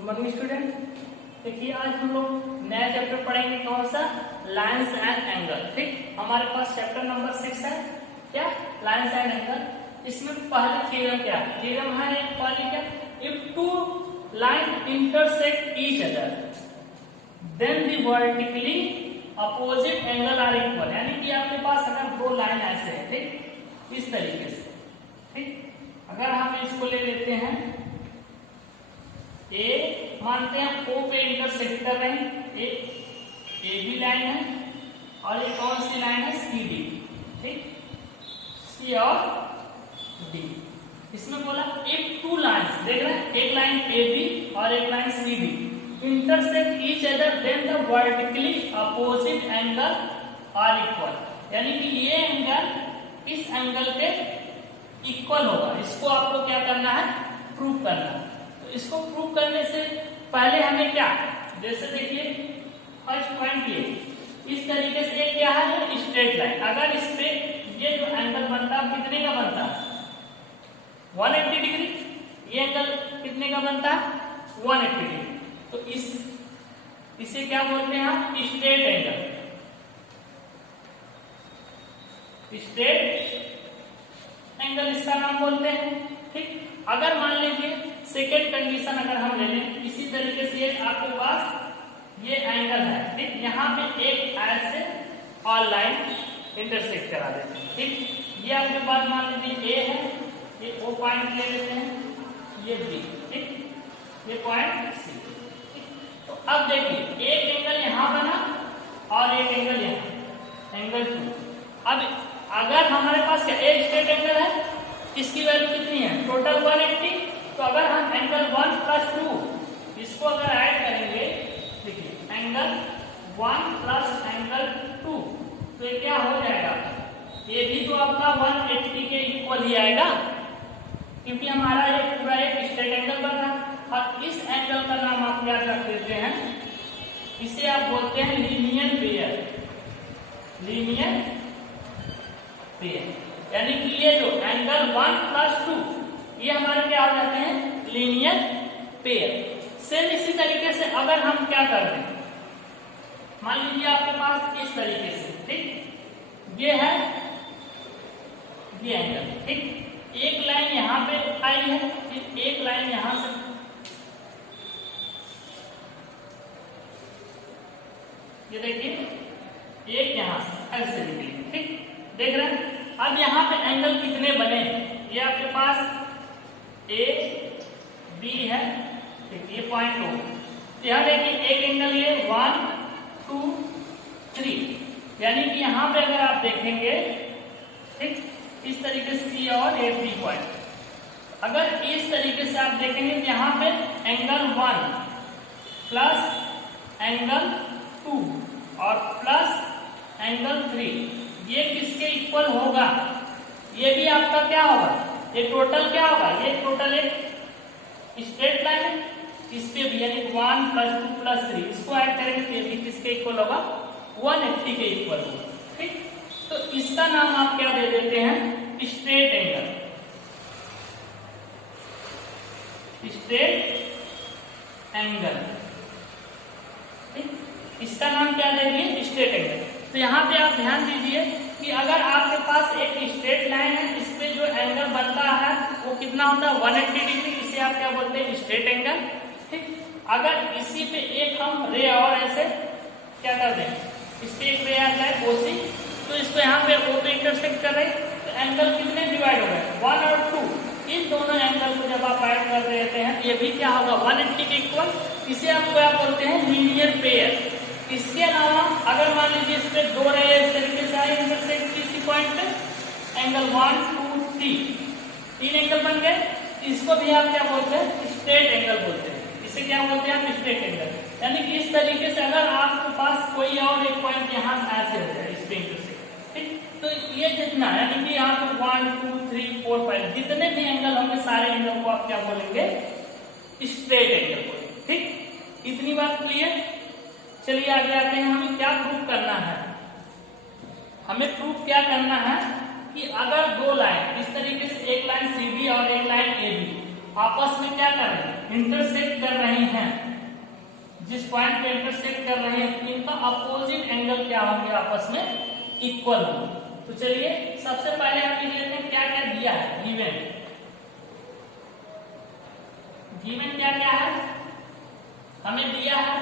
Good morning student. देखिए आज हम लोग नया चैप्टर पढ़ेंगे, कौन सा? Lines and angle. ठीक, हमारे पास चैप्टर नंबर 6 है, क्या? Lines and angle. इसमें पहले थ्योरम क्या है? थ्योरम है एक पहले क्या, if two line intersect each other then the vertically opposite angle are equal. यानी कि आपके पास अगर दो लाइन ऐसे है, ठीक, इस तरीके से, ठीक, अगर हम इसको ले लेते हैं ए, मानते हैं ओ पे इंटरसेक्ट कर रहे हैं, ए बी लाइन है और ये कौन सी लाइन है? C D. ठीक, सी और डी। इसमें बोला इफ टू लाइन्स, देख रहे हैं, एक लाइन ए बी और एक line C D intersect each other then the vertically opposite angle are equal. यानी कि ये एंगल इस एंगल के इक्वल होगा। इसको आपको क्या करना है? प्रूव करना है। तो इसको प्रूव करने से पहले हमें क्या, जैसे देखिए फर्स्ट पॉइंट ये इस तरीके से, ये क्या है? Straight line. अगर इस पे ये जो एंगल बनता है कितने का बनता है? 180 डिग्री। ये एंगल कितने का बनता है? 180 डिग्री। तो इसे क्या बोलते हैं हम? Straight angle. स्ट्रेट एंगल इसका नाम बोलते हैं। ठीक, अगर मान लीजिए सेकेंड कंडीशन अगर हम ले लें, इसी तरीके से आपके पास ये एंगल है, ठीक, यहाँ पे एक ऐसे और लाइन इंटरसेक्ट करा देते हैं। ठीक, ये आपके पास मान लीजिए ए है, ये ओ पॉइंट ले लेते हैं, ये बी, ठीक, ये पॉइंट सी। तो अब देखिए एक एंगल यहाँ बना और एक एंगल यहाँ, एंगल 2। अब अगर हमारे पास क्या एक स्ट्रेट एंगल है, इसकी वैल्यू कितनी है? टोटल 180। तो अगर हम एंगल 1 प्लस 2 इसको अगर ऐड करेंगे, देखिए एंगल 1 प्लस एंगल 2, तो ये क्या हो जाएगा? ये भी तो आपका 180 के इक्वल ही आएगा, क्योंकि हमारा ये पूरा एक स्ट्रेट एंगल बन रहा है। और इस एंगल का नाम आप क्या रख देते हैं? इसे आप बोलते हैं लीनियर पेयर। लीनियर पेयर यानी कि ये जो एंगल 1 प्लस 2 ये हमारे क्या हो जाते हैं? Linear pair. सेम इसी तरीके से अगर हम क्या कर रहे हैं, मान लीजिए आपके पास इस तरीके से, ठीक, ये है ये एंगल, ठीक, एक लाइन यहाँ पे आई है, फिर एक लाइन यहां से, ये देखिए एक यहां से ऐसे निकली, ठीक, देख रहे हैं। अब यहाँ पे एंगल कितने बने? ये आपके पास ए बी है, ठीक, ये पॉइंट हो। यहाँ देखिए एक एंगल ये 1 2 3, यानी कि यहाँ पे अगर आप देखेंगे, ठीक, इस तरीके से सी और ए बी पॉइंट, अगर इस तरीके से आप देखेंगे तो यहाँ पे एंगल 1 प्लस एंगल 2 और प्लस एंगल 3, ये किसके इक्वल होगा? ये भी आपका क्या होगा? ये टोटल क्या होगा? ये टोटल एक स्ट्रेट लाइन है, इस पे भी यानी 1 प्लस 2 प्लस 3 इसको ऐड करेंगे तो ये भी किसके इक्वल होगा? 180 के इक्वल होगा। ठीक, तो इसका नाम आप क्या दे देते हैं? Straight angle. स्ट्रेट एंगल, ठीक, इसका नाम क्या दे दिए? Straight angle. तो यहाँ पे आप ध्यान दीजिए कि अगर आपके पास एक स्ट्रेट लाइन है, इस पे जो एंगल बनता है वो कितना होता है? 180 डिग्री। इसे आप क्या बोलते हैं? Straight angle. ठीक, अगर इसी पे एक हम रे और ऐसे क्या कर दें, इस पे एक रे आ जाए ओसी, तो इसको यहाँ पे ओ पे इंटरसेक्ट कर रहे हैं, तो एंगल कितने डिवाइड हो गए? 1 और 2। इन दोनों एंगल को जब आप ऐड कर देते हैं, ये भी क्या होगा? 180 के इक्वल। इसे आप क्या बोलते हैं? Linear pair. इसके अलावा अगर मान लीजिए इस पे दो रे इस तरीके से आए इंटरसेक्ट किसी पॉइंट पे, एंगल 1 2 3, 3 एंगल बन गए, इसको भी आप क्या बोलते हैं? स्ट्रेट एंगल बोलते हैं। इसे क्या बोलते हैं? Straight angle. यानी कि इस तरीके से अगर आपके पास कोई और एक पॉइंट यहाँ ऐसे हो जाए इस पे इंटरसेक्ट, ठीक, तो ये जितना यानी कि यहाँ पे 1 2 3 4 5 जितने भी एंगल होंगे सारे एंगल को आप क्या बोलेंगे? स्ट्रेट एंगल बोलेंगे। ठीक, इतनी बात क्लियर। चलिए आगे आते हैं। हमें क्या प्रूफ करना है? हमें प्रूफ क्या करना है कि अगर दो लाइन इस तरीके से, एक लाइन सी बी और एक लाइन ए बी, आपस में क्या कर रहे हैं, इंटरसेक्ट कर रहे हैं, जिस पॉइंट पे इंटरसेक्ट कर रहे हैं इनका अपोजिट एंगल क्या होंगे, आपस में इक्वल होंगे। तो चलिए सबसे पहले हम लिख लेते हैं क्या क्या दिया है गिवन। गिवन क्या क्या है हमें दिया है,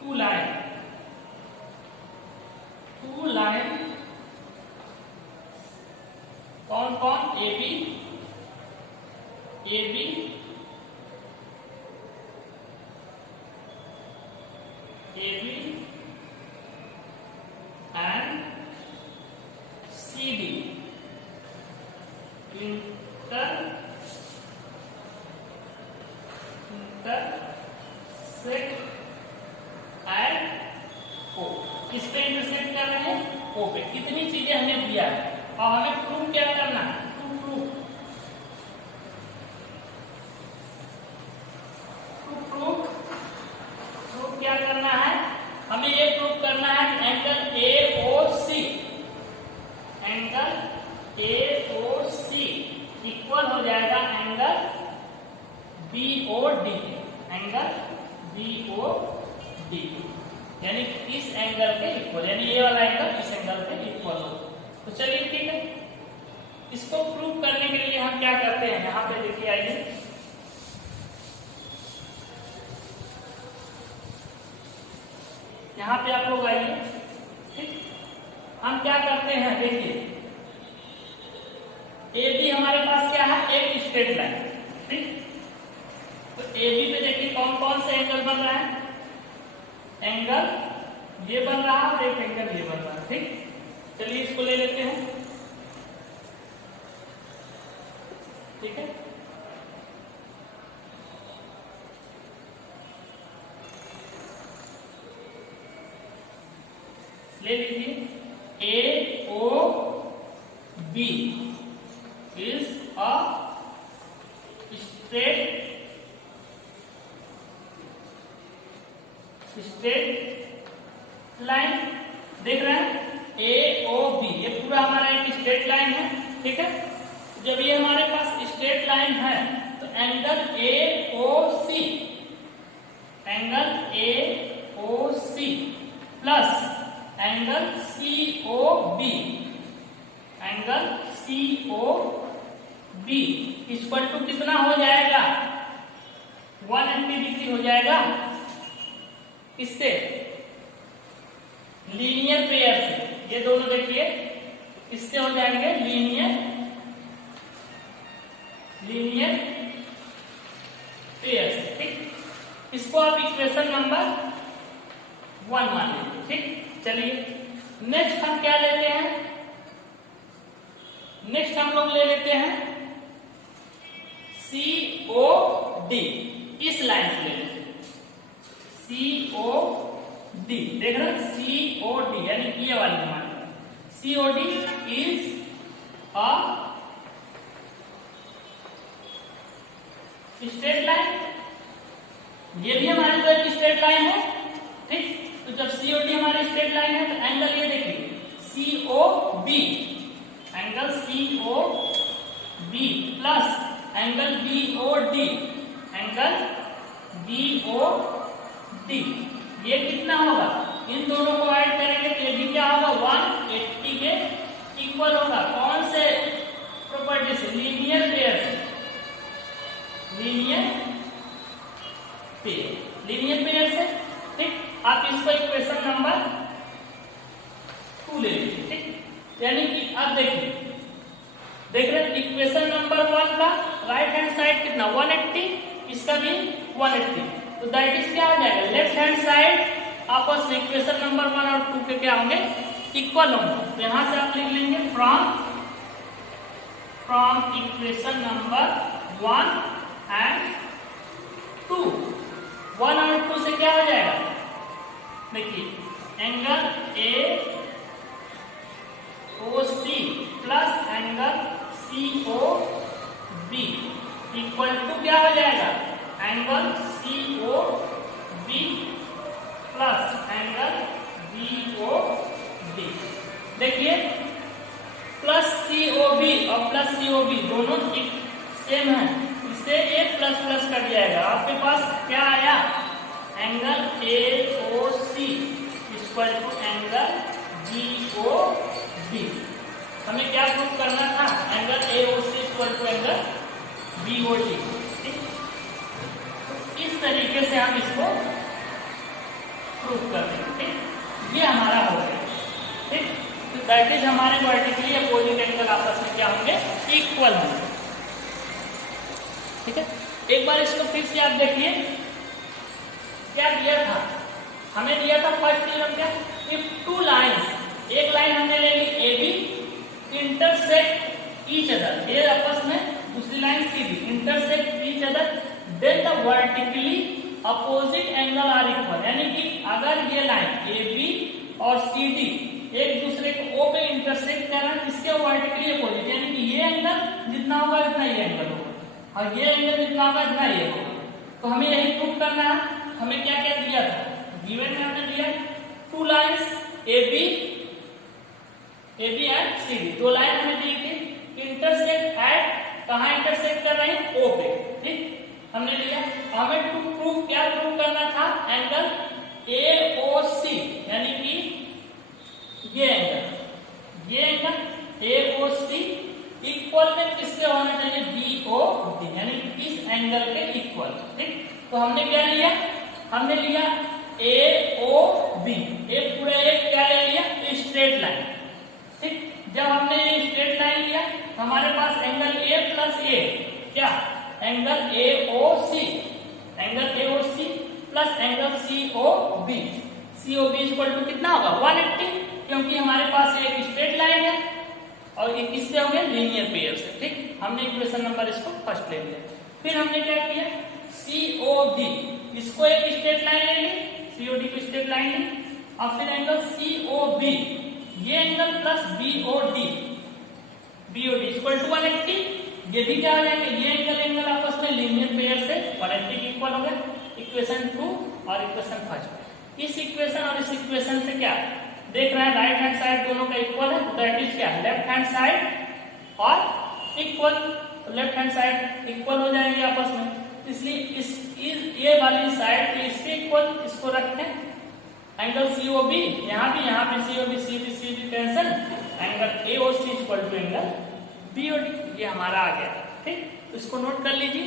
टू लाइन कौन कौन, A B and C D intersect at O, किस पे इंटरसेक्ट कर रहे हैं, ओ पे। कितनी चीजें हमें दिया है और हमें प्रूव क्या करना है, प्रूफ क्या करना है, हमें ये प्रूव करना है कि एंगल AOC इक्वल हो जाएगा एंगल BOD, यानी इस एंगल के इक्वल, यानी ये वाला एंगल इस एंगल के इक्वल हो। तो चलिए ठीक है, इसको प्रूव करने के लिए हम क्या करते हैं, यहाँ पे देखिए आइए, यहाँ पे आप लोग आइए, ठीक। हम क्या करते हैं, देखिए AB हमारे पास क्या है, एक स्ट्रेट लाइन, ठीक। तो AB पे देखिए कौन कौन से एंगल बन रहा है, एंगल ये बन रहा है और एक एंगल ये बन रहा है, ठीक। चलिए इसको ले लेते हैं, ठीक है। ले लीजिए AOB is a straight line, देख रहे हैं AOB, ये पूरा हमारा एक स्ट्रेट लाइन है, ठीक है। जब ये हमारे पास स्ट्रेट लाइन है तो angle AOC plus angle COB equal to कितना हो जाएगा, 180 डिग्री हो जाएगा, किससे, लीनियर पेयर से। ये दोनों देखिए किससे हो जाएंगे, लीनियर पेयर से, ठीक। इसको आप इक्वेशन नंबर 1 मान लीजिए, ठीक। चलिए नेक्स्ट हम क्या लेते हैं, नेक्स्ट हम लोग ले लेते हैं COD, इस लाइन से ले लेते हैं COD, देख रहे हैं COD यानी ये वाली हमारी COD is a straight line, ये भी हमारे तो एक स्ट्रेट लाइन है, ठीक। तो जब COD हमारी स्ट्रेट लाइन है तो एंगल ये देखिए COB, angle COB plus angle BOD, ये कितना होगा, इन दोनों को ऐड करेंगे तो ये भी क्या होगा, 180 के इक्वल होगा। कौन से प्रॉपर्टी से, लीनियर पेयर से, लीनियर पेयर से, ठीक। आप इसको इक्वेशन नंबर 2 ले लीजिए, ठीक। यानी कि अब देखिए, देख रहे हैं इक्वेशन नंबर 1 का राइट हैंड साइड कितना, 180, इसका भी 180, तो दैट इज क्या हो जाएगा, लेफ्ट हैंड साइड आपस में इक्वेशन नंबर 1 और 2 के क्या होंगे, इक्वल होंगे। तो यहां से आप लिख लेंगे फ्रॉम इक्वेशन नंबर 1 एंड 2, 1 और 2 से क्या हो जाएगा, देखिए angle AOC plus angle COB equal to क्या हो जाएगा, angle COB plus angle BOD। देखिए प्लस COB AOB और प्लस COB दोनों सेम है, इससे एक प्लस प्लस कट जाएगा, आपके पास क्या आया, angle AOC equal to angle BOD। हमें क्या प्रूव करना था, angle AOC equal to angle BOD। इस तरीके से हम इसको प्रूव कर देंगे। ये हमारा हो गया। ठीक, तो दैट इज हमारे वर्टिकली अपोजिट एंगल आपस में क्या होंगे, इक्वल होंगे। ठीक है, एक बार इसको फिर से आप देखिए क्या दिया था, हमें दिया था फर्स्ट थ्योरम क्या, इफ टू लाइंस, एक लाइन हमने ले ली AB इंटरसेक्ट ईच अदर, ये आपस में दूसरी line CD intersect each other, then the vertically opposite angle are equal. यानी कि अगर ये लाइन AB और CD एक दूसरे को O पे इंटरसेक्ट कर रहा है, इसके वर्टिकली अपोजिट, यानी कि ये एंगल जितना होगा इतना ये एंगल होगा, और ये एंगल जितना होगा इतना ये होगा। तो हमें यही प्रूव करना है। हमें क्या क्या दिया था, गिवन में हमने दिया two lines AB and CD, दो लाइन हमें दी थी, इंटरसेक्ट एट, कहाँ इंटरसेक्ट कर रहे हैं, O पे। ठीक, हमने लिया। हमें टू प्रूव क्या प्रूव करना था, एंगल AOC, यानी कि ये एंगल AOC इक्वल में किसके होना चाहिए, BOD, यानी कि इस एंगल के इक्वल। ठीक, तो हमने क्या लिया, हमने लिया AOB, एक पूरा एक क्या ले लिया, स्ट्रेट लाइन। ठीक, जब हमने ये स्ट्रेट लाइन लिया तो हमारे पास एंगल A प्लस A क्या, angle AOC plus angle COB equal to कितना होगा, 180, क्योंकि हमारे पास एक स्ट्रेट लाइन है और ये किससे हो गया, लीनियर पेयर से। ठीक, हमने इक्वेशन नंबर इसको फर्स्ट ले लिया। फिर हमने क्या किया, COD, इसको एक स्ट्रेट लाइन ले ली, COD को स्ट्रेट लाइन ली, और फिर एंगल COB, ये angle plus BOD equal to 180, ये भी क्या हो जाएगा, ये एंगल आपस में लीनियर पेयर से 180 के इक्वल हो गया। इक्वेशन 2 और इक्वेशन फर्स्ट, इस इक्वेशन और इस इक्वेशन से क्या देख रहे हैं, राइट हैंड साइड दोनों का इक्वल है, दैट इज क्या, लेफ्ट हैंड साइड और equal, left hand side equal हो जाएंगे आपस में, इसलिए ये वाली साइड इसके इक्वल, इसको रखते हैं। एंगल COB यहाँ पे COB CB cancel, angle AOC equal to angle BOD, ये हमारा आ गया। ठीक, इसको नोट कर लीजिए।